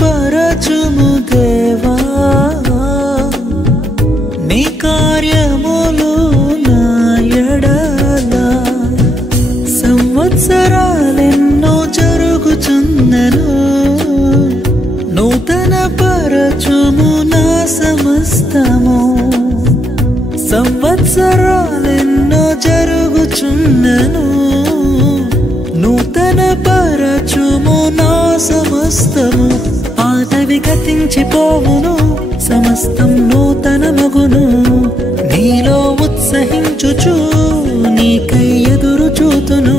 పరచుము దేవా నీ కార్యములు నా ఎడల సంవత్సరాలెన్నో జరుగుచున్నను నూతన పరచుము నా సమస్తము సంవత్సరాలెన్నో జరుగుచున్నను నూతన పరచుము నా సమస్తము పాతవి గతించిపోవును సమస్తం నూతన మగును నీలో ఉత్సహించుచు నీకై ఎదురు చూతును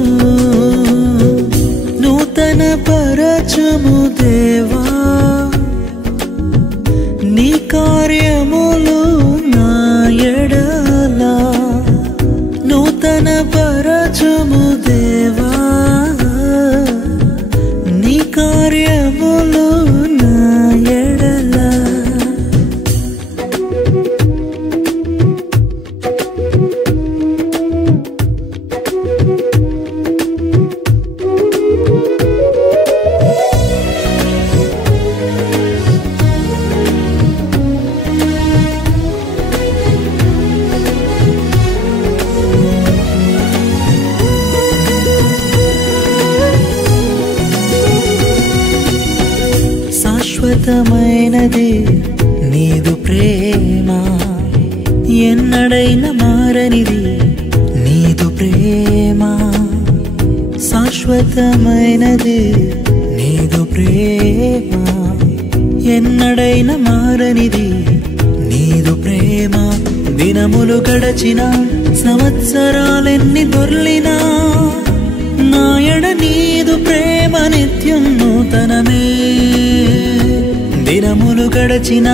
నూతన పరచుము దేవా నీ కార్యములు నా ఎడల నూతన పరచుము దేవా నీ కార్యములు నా ఎడల శాశ్వతమైనది నీదు ప్రేమ ఎన్నడైనా మారనిది నీదు ప్రేమ శాశ్వతమైనది నీదు ప్రేమ ఎన్నడైనా మారనిది నీదు ప్రేమ దినములు గడచిన సంవత్సరాలెన్ని దొర్లినా నాయడ నీదు ప్రేమ నిత్యం నూతనమే దినములు గడచిన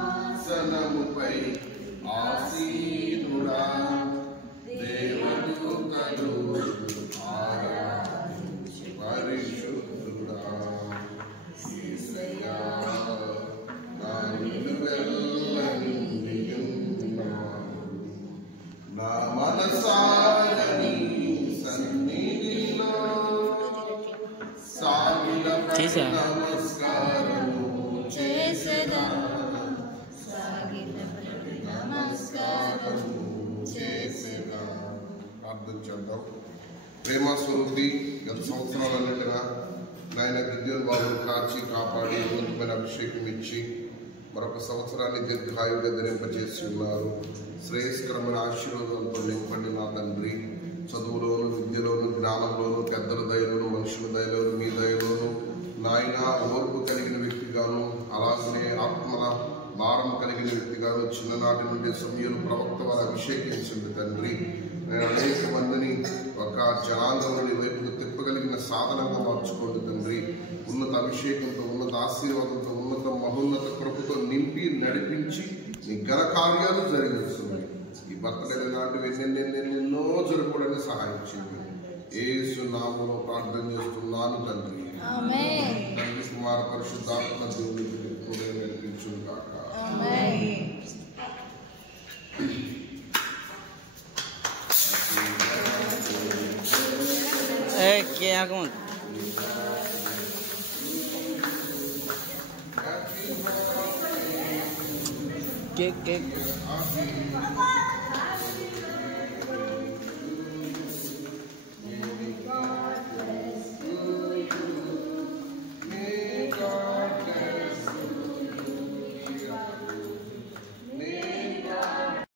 సింహాసనముపై ఆసీనుడా దేవదూతలు ఆరాధించి పరిశుద్ధుడా యేసయ్యా నా నిలువెల్ల నిండియున్నాను నా మనసార నీ సన్నిధిలో సాగిల నమస్కారము చేసేదా ప్రార్థన చేద్దాం. ప్రేమ స్వరూపి గత సంవత్సరాలన్నిటిగా నాయన గిద్యోను బాబును కాచి కాపాడి నూతనమైన అభిషేకం ఇచ్చి మరొక సంవత్సరాన్ని దీర్ఘాయువుగా ధరింపజేసి ఉన్నారు. శ్రేయస్కరమైన ఆశీర్వాదాలతో నింపండి నా తండ్రి. చదువులోను విద్యలోను జ్ఞానంలోను పెద్దల దయలోను మనుషుల దయలోను మీ దయలోను నాయన ఓర్పు కలిగిన వ్యక్తిగాను అలాగనే ఆత్మల భారం కలిగిన వ్యక్తిగాను చిన్ననాటి నుండి సమయంలో ప్రవక్త వారు అభిషేకించింది తండ్రి. నేను అనేక మందిని ఒక జనాంగంలోని వైపుకు తిప్పగలిగిన సాధనంగా మార్చుకోండి తండ్రి. ఉన్నత అభిషేకంతో ఉన్నత ఆశీర్వాదంతో ఉన్నత మహోన్నత కృపతో నింపి నడిపించి నీ ఘన కార్యాలు జరిగిస్తున్నాయి. ఈ బర్త్డే లాంటివి ఎన్నెన్నెన్నెన్నెన్నో జరగడానికి సహాయం చేయండి. యేసు నామములో ప్రార్థన చేస్తున్నాను తండ్రి. తండ్రి కుమార పరిశుద్ధాత్మ దేవునికి నడిపించును గాక. क्या कौन केक